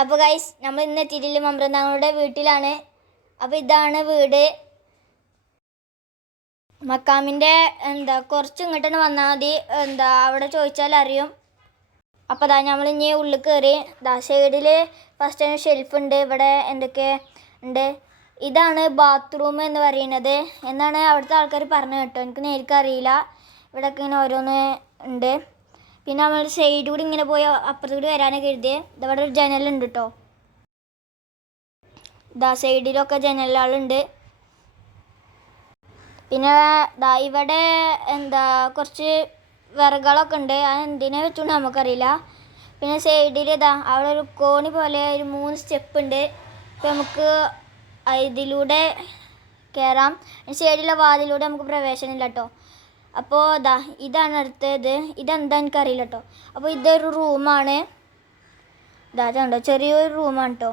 അപ്പോൾ ഗൈസ് നമ്മൾ ഇന്ന് എത്തിയിട്ടില്ല മമ്പ്രന്താങ്ങളുടെ വീട്ടിലാണ്. അപ്പോൾ ഇതാണ് വീട്. മക്കാമിൻ്റെ കുറച്ച് ഇങ്ങോട്ട് തന്നെ വന്നാൽ മതി. അവിടെ ചോദിച്ചാൽ അറിയും. അപ്പോൾ നമ്മൾ ഇനി ഉള്ളിൽ കയറി. സൈഡിൽ ഫസ്റ്റ് തന്നെ ഷെൽഫ് ഉണ്ട്. ഇവിടെ എന്തൊക്കെ ഉണ്ട്. ഇതാണ് ബാത്റൂം എന്ന് പറയുന്നത് എന്നാണ് അവിടുത്തെ ആൾക്കാർ പറഞ്ഞു കേട്ടോ. എനിക്ക് നേരിട്ട് അറിയില്ല. ഇവിടെയൊക്കെ ഇങ്ങനെ ഓരോന്ന് ഉണ്ട്. പിന്നെ നമ്മൾ സൈഡ് കൂടി ഇങ്ങനെ പോയി അപ്പുറത്ത് കൂടി വരാനൊക്കെ എഴുതിയേ. ഇതവിടെ ഒരു ജനലുണ്ട് കേട്ടോ. സൈഡിലൊക്കെ ജനലുകളുണ്ട്. പിന്നെ ഇവിടെ കുറച്ച് വിറകുകളൊക്കെ ഉണ്ട്. അത് എന്തിനെ വെച്ചുകൊണ്ട് നമുക്കറിയില്ല. പിന്നെ സൈഡിൽ അവിടെ ഒരു കോണി പോലെ ഒരു 3 സ്റ്റെപ്പ് ഉണ്ട്. അപ്പോൾ നമുക്ക് ഇതിലൂടെ കയറാം. സൈഡിലെ വാതിലൂടെ നമുക്ക് പ്രവേശനമില്ല കേട്ടോ. അപ്പോൾ ഇതാണ് അടുത്തത്. ഇതെന്താ എനിക്കറിയില്ല കേട്ടോ. അപ്പോൾ ഇതൊരു റൂമാണ്. കണ്ടോ, ചെറിയൊരു റൂമാണ് കേട്ടോ.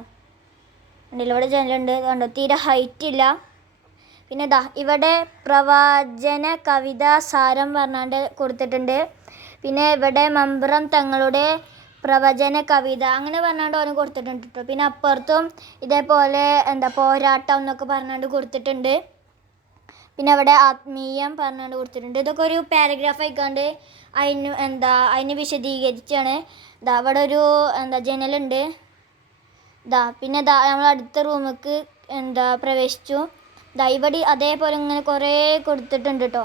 ഉണ്ടല്ലോ, ഇവിടെ ജനലുണ്ട്. കണ്ടോ, തീരെ ഹൈറ്റ് ഇല്ല. പിന്നെ ഇവിടെ പ്രവചന കവിത സാരം പറഞ്ഞാണ്ട് കൊടുത്തിട്ടുണ്ട്. പിന്നെ ഇവിടെ മമ്പ്രം തങ്ങളുടെ പ്രവചന കവിത അങ്ങനെ പറഞ്ഞാണ്ട് ഓന് കൊടുത്തിട്ടുണ്ട് കേട്ടോ. പിന്നെ അപ്പുറത്തും ഇതേപോലെ പോരാട്ടം എന്നൊക്കെ പറഞ്ഞാണ്ട് കൊടുത്തിട്ടുണ്ട്. പിന്നെ അവിടെ ആത്മീയം പറഞ്ഞാണ്ട് കൊടുത്തിട്ടുണ്ട്. ഇതൊക്കെ ഒരു പാരഗ്രാഫ് ആയിക്കാണ്ട് അതിന് വിശദീകരിച്ചാണ്. അവിടെ ഒരു ജനലുണ്ട്. പിന്നെ നമ്മൾ അടുത്ത റൂമിലേക്ക് പ്രവേശിച്ചു. ഇവിടെ അതേപോലെ ഇങ്ങനെ കുറേ കൊടുത്തിട്ടുണ്ട് കേട്ടോ.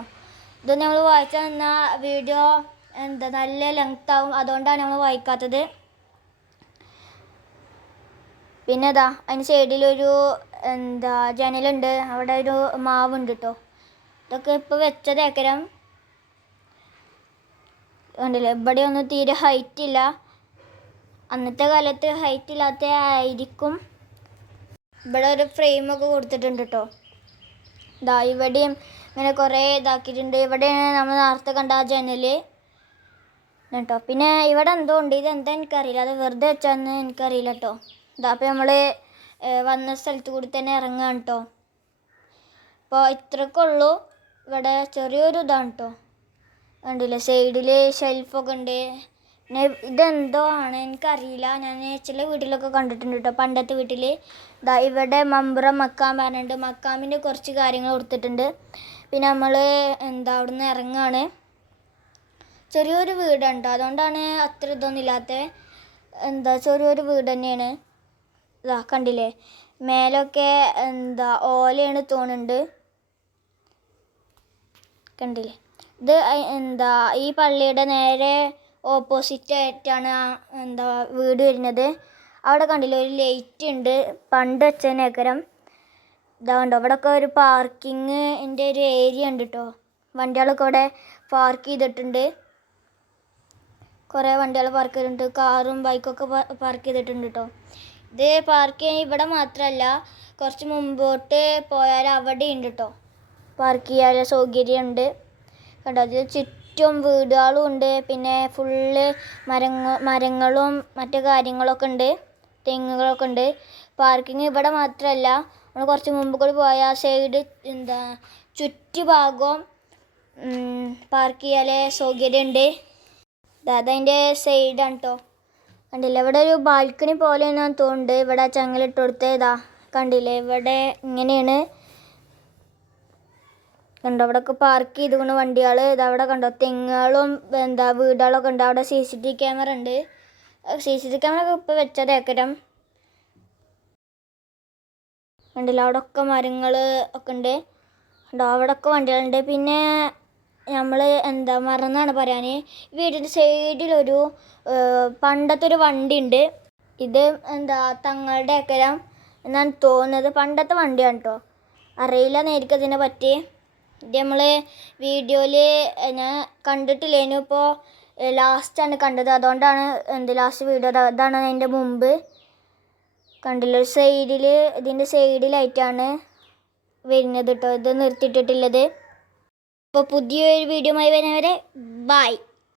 ഇത് നമ്മൾ വായിച്ചാൽ നിന്നാൽ വീഡിയോ നല്ല ലെങ്ത് ആവും. അതുകൊണ്ടാണ് നമ്മൾ വായിക്കാത്തത്. പിന്നെ അതിന് സൈഡിലൊരു ജനലുണ്ട്. അവിടെ ഒരു മാവുണ്ട് കേട്ടോ. ഇതൊക്കെ ഇപ്പോൾ വെച്ചതേക്കരം. കണ്ടില്ലേ, ഇവിടെ ഒന്നും തീരെ ഹൈറ്റ് ഇല്ല. അന്നത്തെ കാലത്ത് ഹൈറ്റ് ഇല്ലാത്ത ആയിരിക്കും. ഇവിടെ ഒരു ഫ്രെയിമൊക്കെ കൊടുത്തിട്ടുണ്ട് കേട്ടോ. ഇവിടെയും ഇങ്ങനെ കുറേ ഇതാക്കിയിട്ടുണ്ട്. ഇവിടെയാണ് നമ്മൾ നേരത്തെ കണ്ട ആ ജനൽ കേട്ടോ. പിന്നെ ഇവിടെ എന്തോ ഉണ്ട്. ഇതെന്താ എനിക്കറിയില്ല. അത് വെറുതെ വെച്ചാന്ന് എനിക്കറിയില്ല കേട്ടോ. അപ്പോൾ നമ്മൾ വന്ന സ്ഥലത്ത് കൂടി തന്നെ ഇറങ്ങാൻ കേട്ടോ. അപ്പോൾ ഇത്രയൊക്കെ ഇവിടെ ചെറിയൊരു ഇതാണ് കേട്ടോ. കണ്ടില്ലേ, സൈഡിൽ ഷെൽഫൊക്കെ ഉണ്ട്. പിന്നെ ഇതെന്തോ ആണ് എനിക്കറിയില്ല. ഞാൻ ചില വീട്ടിലൊക്കെ കണ്ടിട്ടുണ്ട് കേട്ടോ, പണ്ടത്തെ വീട്ടിൽ. ഇവിടെ മമ്പ്രം മക്കാം പറഞ്ഞിട്ടുണ്ട്. മക്കാമിൻ്റെ കുറച്ച് കാര്യങ്ങൾ കൊടുത്തിട്ടുണ്ട്. പിന്നെ നമ്മൾ അവിടുന്ന് ഇറങ്ങാണ്. ചെറിയൊരു വീടാണ് കേട്ടോ. അതുകൊണ്ടാണ് അത്ര ഇതൊന്നും ഇല്ലാത്ത. ചെറിയൊരു വീട് തന്നെയാണ്. കണ്ടില്ലേ, മേലൊക്കെ ഓലയാണ് തോന്നുന്നുണ്ട്. കണ്ടില്ലേ, ഇത് ഈ പള്ളിയുടെ നേരെ ഓപ്പോസിറ്റ് ആയിട്ടാണ് വീട് വരുന്നത്. അവിടെ കണ്ടില്ലേ, ഒരു ലൈറ്റ് ഉണ്ട്. പണ്ട് വെച്ചതിനേക്കരം. കണ്ടോ, അവിടെയൊക്കെ ഒരു പാർക്കിങ്ങിൻ്റെ ഒരു ഏരിയ ഉണ്ട് കേട്ടോ. വണ്ടികളൊക്കെ ഇവിടെ പാർക്ക് ചെയ്തിട്ടുണ്ട്. കുറേ വണ്ടികൾ പാർക്ക് ചെയ്തിട്ടുണ്ട്. കാറും ബൈക്കൊക്കെ പാർക്ക് ചെയ്തിട്ടുണ്ട് കേട്ടോ. ഇത് പാർക്ക് ചെയ്യാൻ ഇവിടെ മാത്രമല്ല, കുറച്ച് മുമ്പോട്ട് പോയാൽ അവിടെ ഉണ്ട് കേട്ടോ പാർക്ക് ചെയ്യാനുള്ള സൗകര്യമുണ്ട്. കണ്ടോ, അതിൽ ചുറ്റും വീടുകളും ഉണ്ട്. പിന്നെ ഫുള്ള് മരങ്ങളും മറ്റു കാര്യങ്ങളൊക്കെ ഉണ്ട്. തെങ്ങുകളൊക്കെ ഉണ്ട്. പാർക്കിങ് ഇവിടെ മാത്രമല്ല, നമ്മൾ കുറച്ച് മുമ്പ് കൂടി പോയാൽ സൈഡ് ചുറ്റുഭാഗവും പാർക്ക് ചെയ്യാനുള്ള സൗകര്യമുണ്ട്. അതതിൻ്റെ സൈഡാണ് കേട്ടോ. കണ്ടില്ലേ, ഇവിടെ ഒരു ബാൽക്കണി പോലെ ഞാൻ തോന്നുന്നുണ്ട്. ഇവിടെ ചങ്ങലിട്ട് കൊടുത്തതാ. കണ്ടില്ലേ, ഇവിടെ ഇങ്ങനെയാണ്. കണ്ടോ, അവിടെയൊക്കെ പാർക്ക് ചെയ്തുകൊണ്ട് വണ്ടികൾ. ഇതവിടെ കണ്ടോ, തെങ്ങുകളും വീടുകളൊക്കെ ഉണ്ട്. അവിടെ CCTV ക്യാമറ ഉണ്ട്. CCTV ക്യാമറ ഒക്കെ ഇപ്പോൾ വെച്ചതേക്കരം. കണ്ടില്ല, അവിടെയൊക്കെ മരങ്ങൾ ഒക്കെ ഉണ്ട്. കണ്ടോ, അവിടെയൊക്കെ വണ്ടികളുണ്ട്. പിന്നെ നമ്മൾ മറന്നാണ് പറയാൻ, വീടിൻ്റെ സൈഡിലൊരു പണ്ടത്തെ ഒരു വണ്ടി ഉണ്ട്. ഇത് തങ്ങളുടെ ഏക്കരം എന്നാണ് തോന്നുന്നത്. പണ്ടത്തെ വണ്ടിയാണ് കേട്ടോ. അറിയില്ല നേരിക്ക് അതിനെ പറ്റി. ഇത് നമ്മൾ വീഡിയോയിൽ ഞാൻ കണ്ടിട്ടില്ലേനു. ഇപ്പോൾ ലാസ്റ്റാണ് കണ്ടത്. അതുകൊണ്ടാണ് ലാസ്റ്റ് വീഡിയോ. അതാണ് അതിൻ്റെ മുമ്പ്. കണ്ടില്ല, സൈഡിൽ ഇതിൻ്റെ സൈഡിലായിട്ടാണ് വരുന്നത് കേട്ടോ. ഇത് നിർത്തിയിട്ടിട്ടുള്ളത്. അപ്പോൾ പുതിയൊരു വീഡിയോയുമായി വരുന്നവരെ ബൈ.